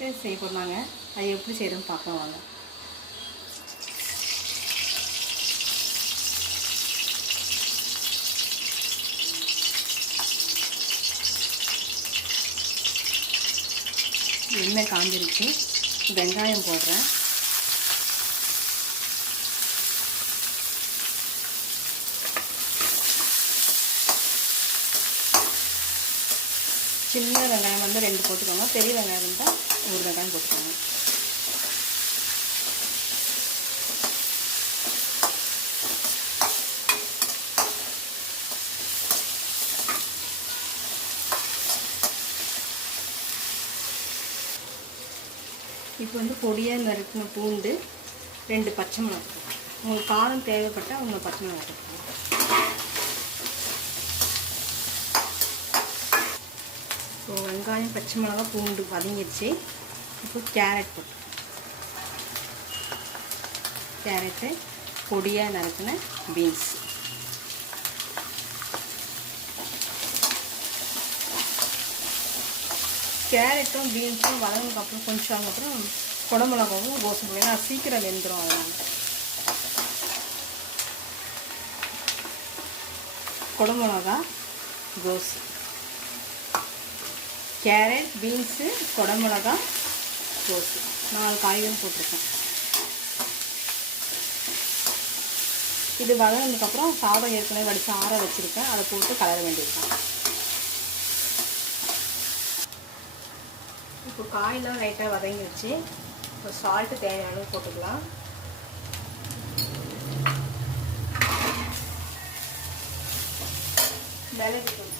Fried rice செய்ய போகிறாங்க. அது எப்படி செய்யறதுன்னு பார்க்கலாம் வாங்க. எண்ணெய் காஞ்சிருச்சு. வெங்காயம் போடுறேன். சின்ன வெங்காயம் வந்து 2 போட்டுக்கோங்க. பெரிய வெங்காயம் இருந்தால் 1 வெங்காயம் போட்டுக்கோங்க. இப்போ வந்து பொடியாக நறுக்கின பூண்டு, 2 பச்சை மிளகாய். உங்களுக்கு காரம் தேவைப்பட்டால் உங்கள் பச்சை மிளகாய் போட்டுக்கோங்க. இப்போ வெங்காயம், பச்சை மிளகாய், பூண்டு வதங்கிடுச்சு. இப்போ கேரட் போட்டு, கேரட்டு, பொடியாக நறுக்கின பீன்ஸ், கேரட்டும் பீன்ஸும் வதங்கினதுக்கப்புறம் கொஞ்சம் அதுக்கப்புறம் குடமிளகாவும் கோசம் ஏன்னா சீக்கிரம் வெந்துடும். அதனால் குடமிளகா, கோஸ், கேரட், பீன்ஸு, குடமிளகா, கோஸ் 4 காய்கறி போட்டிருக்கேன். இது வதங்கினதுக்கப்புறம் சாதம் ஏற்கனவே வடித்து ஆற வச்சுருக்கேன். அதை போட்டு கலர வேண்டியிருக்கேன். இப்போ காயெல்லாம் லைட்டாக வதங்கிடுச்சு. இப்போ சால்ட்டு தேவையான அளவு போட்டுக்கலாம். மிளகு தூள்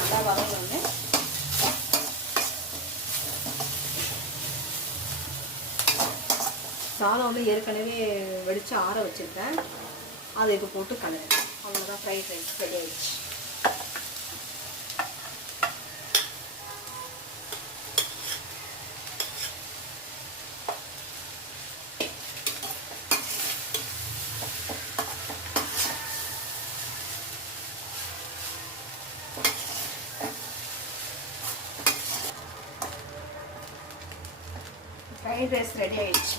நல்லா வதங்கணும்னு சாதம் வந்து ஏற்கனவே வெடித்து ஆற வச்சுருக்கேன். அதை இப்போ போட்டு கலரு. அவ்வளோதான், ஃப்ரைட் ரைஸ் ரெடி ஆயிடுச்சு. ஃப்ரைட் ரைஸ் ரெடி ஆயிடுச்சு.